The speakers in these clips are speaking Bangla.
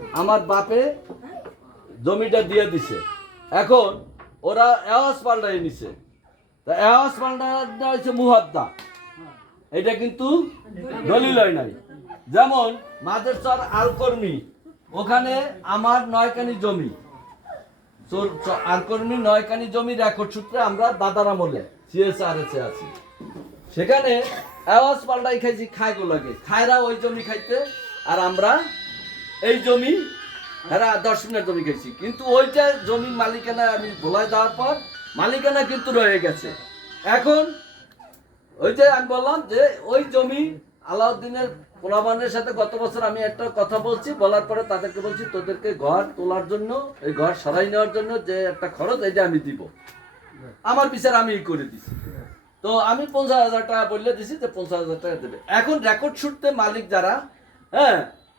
আমার বাপে জমিটা দিয়ে দিছে। এখন ওরা এওয়াজ পাল্টাই নিছে। তা এওয়াজ পাল্টা হচ্ছে মুহাদ্দা। এটা কিন্তু দলিল হয় নাই। যেমন মাদের আলকর্মী, ওখানে আমার নয়কানি জমি। আলকর্মী নয়কানি জমি রেকর্ড সূত্রে আমরা দাদার আমলে সিএসআর এসে আছি। সেখানে আওয়াজ পাল্টাই খাইছি খায়গুলোকে খায়রা ওই জমি খাইতে, আর আমরা এই জমি এরা দশ মিনিট জমি খাইছি কিন্তু ওইটা জমির মালিকানা আমি ভোলাই দেওয়ার পর মালিকানা কিন্তু রয়ে গেছে। এখন ওই যে আমি বললাম যে ওই জমি আলাউদ্দিনের পোলাবানের সাথে গত বছর আমি একটা কথা বলছি, বলার পরে তাদেরকে বলছি, তোদেরকে ঘর তোলার জন্য, এই ঘর সরাই নেওয়ার জন্য যে একটা খরচ এটা আমি দিব। আমার বিচার আমি করে দিছি। তো আমি পঞ্চাশ হাজার টাকা বললে দিছি যে পঞ্চাশ হাজার টাকা দেবে। এখন রেকর্ড শুটতে মালিক যারা হ্যাঁ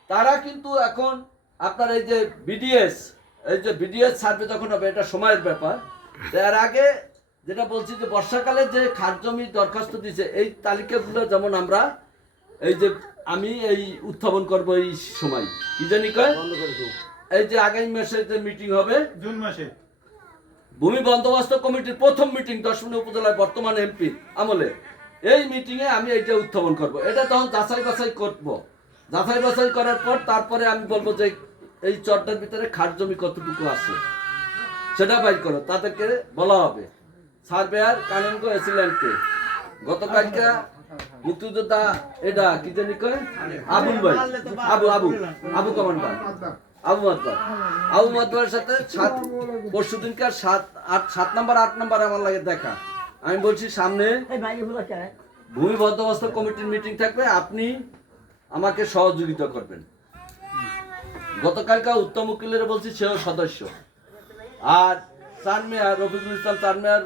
তারা কিন্তু এখন আপনার এই যে বিডিএস এই যে বিডিএস সার্ভে যখন হবে এটা সময়ের ব্যাপার। তার আগে যেটা বলছি যে বর্ষাকালে যে খাত জমি দরখাস্ত দিছে এই তালিকাগুলো যেমন আমরা এই যে আমি এই উত্থাপন করব এই সময়। কি জানি কয়? এই যে আগামী মাসে যে মিটিং হবে জুন মাসে। ভূমি বন্দোবস্ত কমিটির প্রথম মিটিং দশমী উপজেলায় বর্তমান এমপি আমলে। এই মিটিং এ আমি এটা উত্থাপন করব। এটা তখন যাচাই বাছাই করব। যাচাই বাছাই করার পর তারপরে আমি বলব যে এই চরটার ভিতরে খাট জমি কতটুকু আছে? সেটা বাইর করো তাদেরকে বলা হবে। সার্ভেয়ার কানন্দ এসিলেন্টকে গতকালকে মুক্তিযোদ্ধা এটা কি জানি কয়? আবুল ভাই। আবু আবু আবু কমান্ডার। আবু মাতবার। আবু মাতবারের সাথে সাত পরশু দিনকার সাত আট সাত নাম্বার আট নাম্বার আমার লাগে দেখা। আমি বলছি সামনে ভূমি বন্দোবস্ত কমিটির মিটিং থাকবে। আপনি আমাকে সহযোগিতা করবেন। গতকালকে উত্তম উকিলের বলছি, সেও সদস্য। আর চার মেয়ার, রফিকুল ইসলাম চার মেয়ার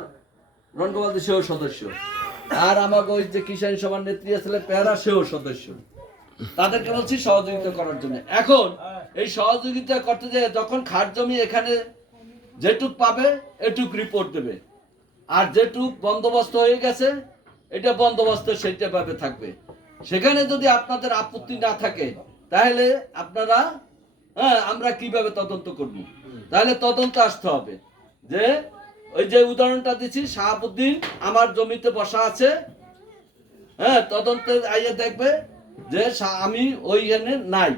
রণগোপাল সেও সদস্য। আর আমাকে ওই যে কিষাণ সভার নেত্রী আসলে পেয়ারা, সেও সদস্য। তাদেরকে বলছি সহযোগিতা করার জন্য। এখন এই সহযোগিতা করতে যে যখন খাট জমি এখানে যেটুক পাবে, এটুক রিপোর্ট দেবে। আর যেটুক বন্দোবস্ত হয়ে গেছে, এটা বন্দোবস্ত সেইটা ভাবে থাকবে। সেখানে যদি আপনাদের আপত্তি না থাকে, তাহলে আপনারা হ্যাঁ আমরা কীভাবে তদন্ত করব? তাহলে তদন্ত আসতে হবে। যে ওই যে উদাহরণটা দিচ্ছি শাহাবুদ্দিন আমার জমিতে বসা আছে হ্যাঁ তদন্তে আইয়ে দেখবে যে আমি ওইখানে নাই।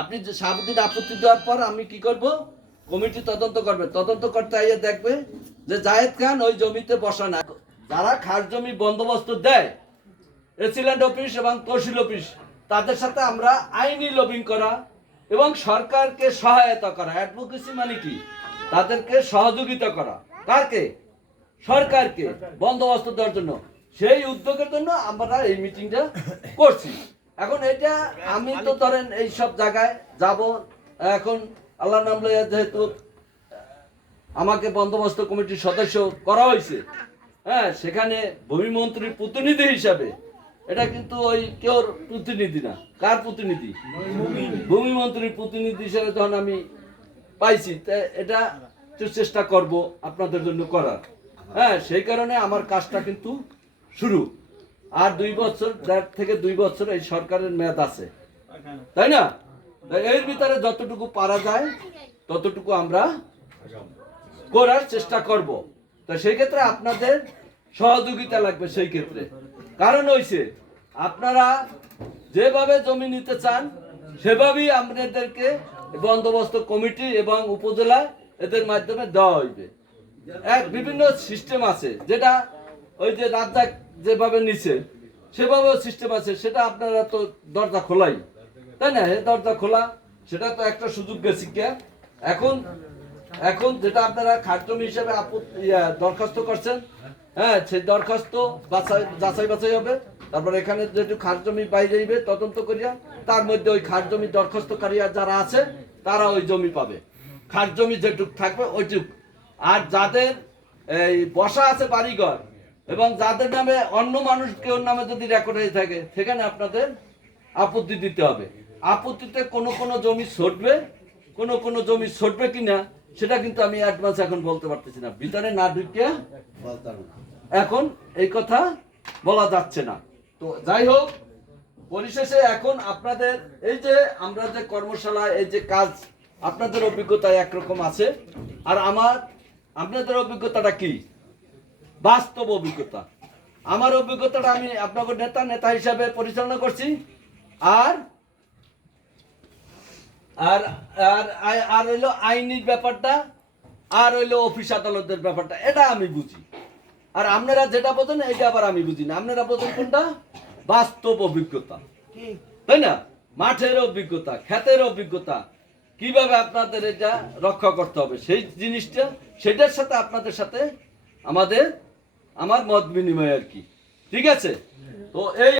আপনি যে শাহাবুদ্দিন আপত্তি দেওয়ার পর আমি কি করব? কমিটি তদন্ত করবে। তদন্ত করতে আইয়ে দেখবে যে জায়েদ খান ওই জমিতে বসা না যারা খাস জমি বন্দোবস্ত দেয় রেসিডেন্ট অফিস এবং তহসিল অফিস, তাদের সাথে আমরা আইনি লবিং করা এবং সরকারকে সহায়তা করা। অ্যাডভোকেসি মানে কি? তাদেরকে সহযোগিতা করা। কারকে? সরকারকে বন্দোবস্ত দেওয়ার জন্য। সেই উদ্যোগের জন্য আমরা এই মিটিংটা করছি। এখন এটা আমি তো ধরেন এই সব জায়গায় যাব, এখন আল্লাহ নাম যেহেতু আমাকে বন্দোবস্ত কমিটির সদস্য করা হয়েছে হ্যাঁ সেখানে ভূমিমন্ত্রীর প্রতিনিধি হিসাবে এটা কিন্তু ওই কেউর প্রতিনিধি না। কার প্রতিনিধি? ভূমিমন্ত্রীর প্রতিনিধি হিসেবে তখন আমি পাইছি এটা চেষ্টা করব আপনাদের জন্য করার। হ্যাঁ সেই কারণে আমার কাজটা কিন্তু শুরু। আর দুই বছর, দেড় থেকে দুই বছর এই সরকারের মেয়াদ আছে। তাই না? এর ভিতরে যতটুকু পারা যায়, ততটুকু আমরা করার চেষ্টা করব। তো সেই ক্ষেত্রে আপনাদের সহযোগিতা লাগবে সেই ক্ষেত্রে। কারণ হইছে, আপনারা যেভাবে জমি নিতে চান, সেভাবেই আপনাদেরকে বন্দোবস্ত কমিটি এবং উপজেলা এদের মাধ্যমে দেওয়া হইবে। এক বিভিন্ন সিস্টেম আছে, যেটা ওই যে রাজ্জাক যেভাবে নিছে, সেভাবেও সিস্টেম আছে, সেটা আপনারা তো দরজা খোলাই। তাই না? এই দরজা খোলা, সেটা তো একটা সুযোগ গেছি কে? এখন এখন যেটা আপনারা খাদ্যমি হিসেবে আপত্তি দরখাস্ত করছেন হ্যাঁ সেই দরখাস্ত যাচাই বাছাই হবে। তারপর এখানে যেটু খাস জমি বাইরে যাইবে তদন্ত করিয়া, তার মধ্যে ওই খাস জমি দরখাস্তকারী যারা আছে, তারা ওই জমি পাবে। খাস জমি যেটুক থাকবে, ওইটুক। আর যাদের এই বসা আছে বাড়িঘর, এবং যাদের নামে অন্য মানুষ কেউ নামে যদি রেকর্ড হয়ে থাকে, সেখানে আপনাদের আপত্তি দিতে হবে। আপত্তিতে কোনো কোনো জমি ছটবে কোনো কোনো জমি ছটবে কিনা, সেটা কিন্তু আমি অ্যাডভান্স এখন বলতে পারতেছি না। ভিতরে না ঢুকে এখন এই কথা বলা যাচ্ছে না। তো যাই হোক, পরিশেষে এখন আপনাদের, এই যে আমরা যে কর্মশালা এই যে কাজ, আপনাদের অভিজ্ঞতা একরকম আছে। আর আমার, আপনাদের অভিজ্ঞতাটা কি? বাস্তব অভিজ্ঞতা। আমার অভিজ্ঞতাটা আমি আপনাকে নেতা নেতা হিসাবে পরিচালনা করছি। আর আর আর, আর- হইল আইনি ব্যাপারটা, আর হইল অফিস আদালতের ব্যাপারটা, এটা আমি বুঝি। আর আপনারা যেটা বোঝেন এটা আবার আমি বুঝি না। আপনারা বোঝেন কোনটা? বাস্তব অভিজ্ঞতা। তাই না? মাঠের অভিজ্ঞতা ক্ষেতের অভিজ্ঞতা। কীভাবে আপনাদের এটা রক্ষা করতে হবে? সেই জিনিসটা সেটার সাথে আপনাদের সাথে আমাদের আমার মত বিনিময় আর কি। ঠিক আছে? তো এই